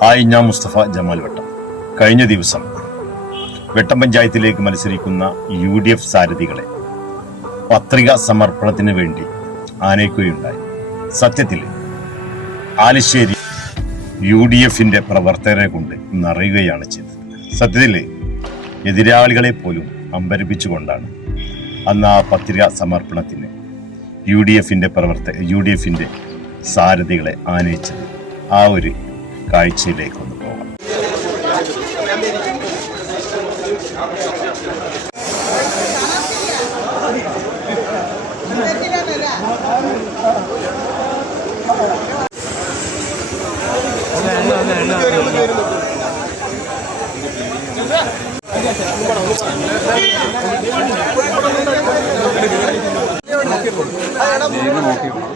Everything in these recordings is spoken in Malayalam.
ഹായ് ഞാൻ മുസ്തഫ ജമാൽ വട്ടം. കഴിഞ്ഞ ദിവസം വെട്ടം പഞ്ചായത്തിലേക്ക് മത്സരിക്കുന്ന യു ഡി എഫ് സാരഥികളെ പത്രിക സമർപ്പണത്തിന് വേണ്ടി ആനയിക്കുകയുണ്ടായി. സത്യത്തിൽ ആലിശ്ശേരി യു ഡി എഫിന്റെ പ്രവർത്തകരെ കൊണ്ട് നിറയുകയാണ് ചെയ്തത്. സത്യത്തിൽ എതിരാളികളെ പോലും അമ്പരപ്പിച്ചുകൊണ്ടാണ് അന്ന് ആ പത്രിക സമർപ്പണത്തിന് യു ഡി എഫിന്റെ പ്രവർത്തക യു ഡി എഫിന്റെ സാരഥികളെ ആനയിച്ചത്. ആ ഒരു കാഴ്ചയിലേക്ക് ഒന്ന് പോകാം നട-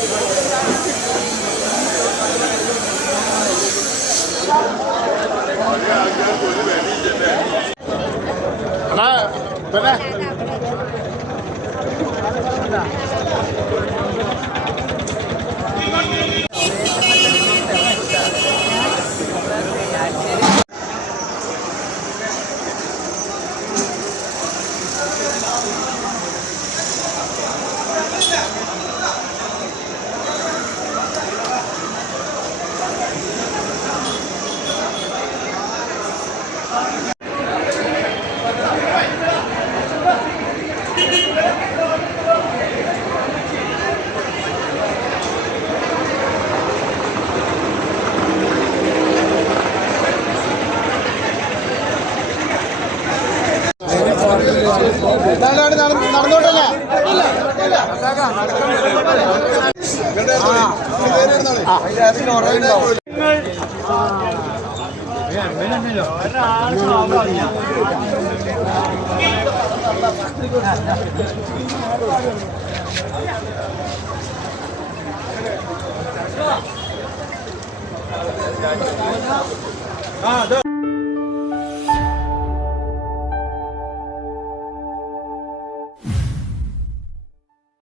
ആ